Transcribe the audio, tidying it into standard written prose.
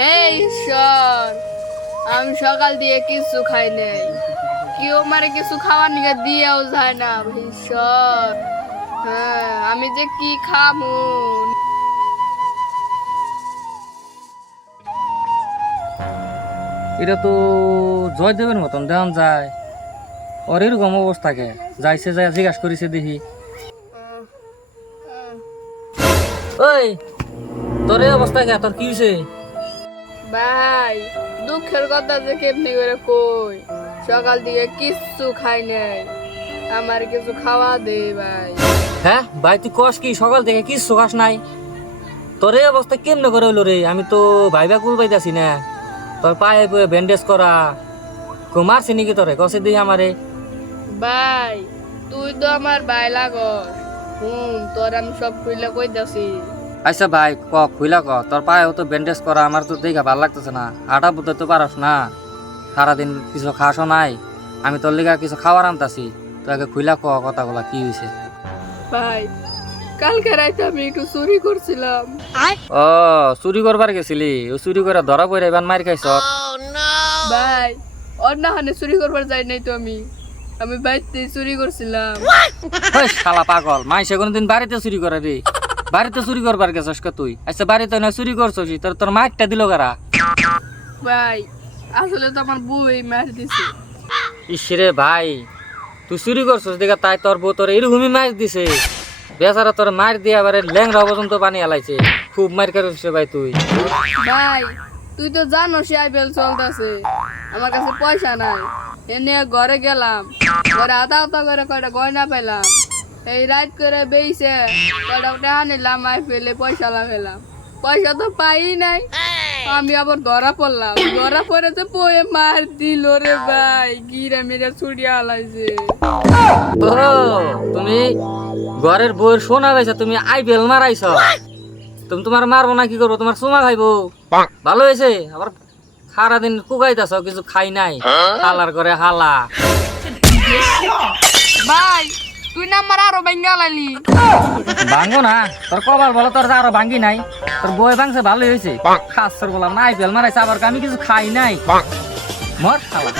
হে ঈশ্বর, আমি সকাল দিয়ে কিছু খাই নাই, কেউ মারে কিছু খাওয়ার নিয়ে দিয়েও যায় না। ঈশ্বর, হ্যাঁ আমি যে কি খামু। এটা তো জয়দেবের মতন দেওয়ান যায়। ওর এরকম অবস্থাকে যাইছে যাই জিজ্ঞাসা করেছে দেখি, ওই তোর এই অবস্থা কে, তোর কি হয়েছে? ভাই দুঃখের কথা যে কেমনি করে কই, সকাল থেকে কিচ্ছু খাই নাই, আমার কিছু খাওয়া দে ভাই। হ্যাঁ ভাই, তুই কস কি সকাল থেকে কিচ্ছু খাস নাই? তোর এই অবস্থা কেমনে করে হইলো রে? আমি তো ভাইবা কুল পাইতাছি না। তোর পায়ে পুয়ে ব্যান্ডেজ করা, কেউ মারছে নাকি তোরে? কষে দিই আমারে। ভাই তুই তো আমার ভাই লাগস, তোর আমি সব খুইলে কইতাছি। আচ্ছা ভাই ক, খুইলা ক। তোর পায়ে তো ব্যান্ডেজ করা, আমার তো দেখা ভালো লাগতেছে না। হাঁটা বুঝতে তো পারস না, সারাদিন কিছু খাসও নাই। আমি তোর লিগা কিছু খাওয়ার আনতাছি, তুই আগে খুইলা ক কথাগুলা কি হয়েছে। ভাই কালকে রাইতে আমি একটু চুরি করছিলাম। ও চুরি করবার গেছিলি? ও চুরি করে ধরা পড়ে এবার মার খাইছ? ভাই অন্য হানে চুরি করবার যাই নাই তো, আমি বাড়িতে চুরি করছিলাম। ওই শালা পাগল, মাইসে কোনদিন বাড়িতে চুরি করে রে? বাড়িতে চুরি করবার গেছস কে তুই? আচ্ছা বাড়িতে না চুরি করছস, তোর তোর মাইরটা দিল কারা? ভাই আসলে তো আমার বউই মার দিছে। ইসরে ভাই, তুই চুরি করছস দেখা তাই তোর বউ তোর এরকমই মার দিছে? বেচারা তোর মার দিয়ে আবার ল্যাংরা পর্যন্ত পানি আলাইছে। খুব মার খাইছিস ভাই তুই। ভাই তুই তো জানো সে আইপিএল চলতেছে, আমার কাছে পয়সা নাই, এনে ঘরে গেলাম, ঘরে আধা আধা করে কয়টা গয়না পেলাম, এই রাইড করে বেইছে কয়টা টাকা নিলাম, আইপিএলে পয়সা লাগাইলাম, পয়সা তো পাই নাই। আমি আবার ধরা পড়লাম, ধরা পড়ে যে বয়ে মার দিল রে ভাই, গিরা মেরে ছুড়িয়া আলাইছে। তো তুমি ঘরের বউয়ের সোনা পাইছো, তুমি আইপিএল মারাইছ? তুমি তোমার মারবো না কি করবো? তোমার সোমা খাইবো? ভালো হয়েছে। আবার সারাদিন কুকাইতেছ, কিছু খাই নাই, হালার করে হালা। ভাই তুই না আমার আরো ভাঙ্গা লাইলি। ভাঙবো না, তোর কবার বলো, তোর আরো ভাঙ্গি নাই। তোর বই ভাঙছে ভালোই হয়েছে। খাস বললাম না আইপিএল মারাইছে, আবার আমি কিছু খাই নাই। মর শালা।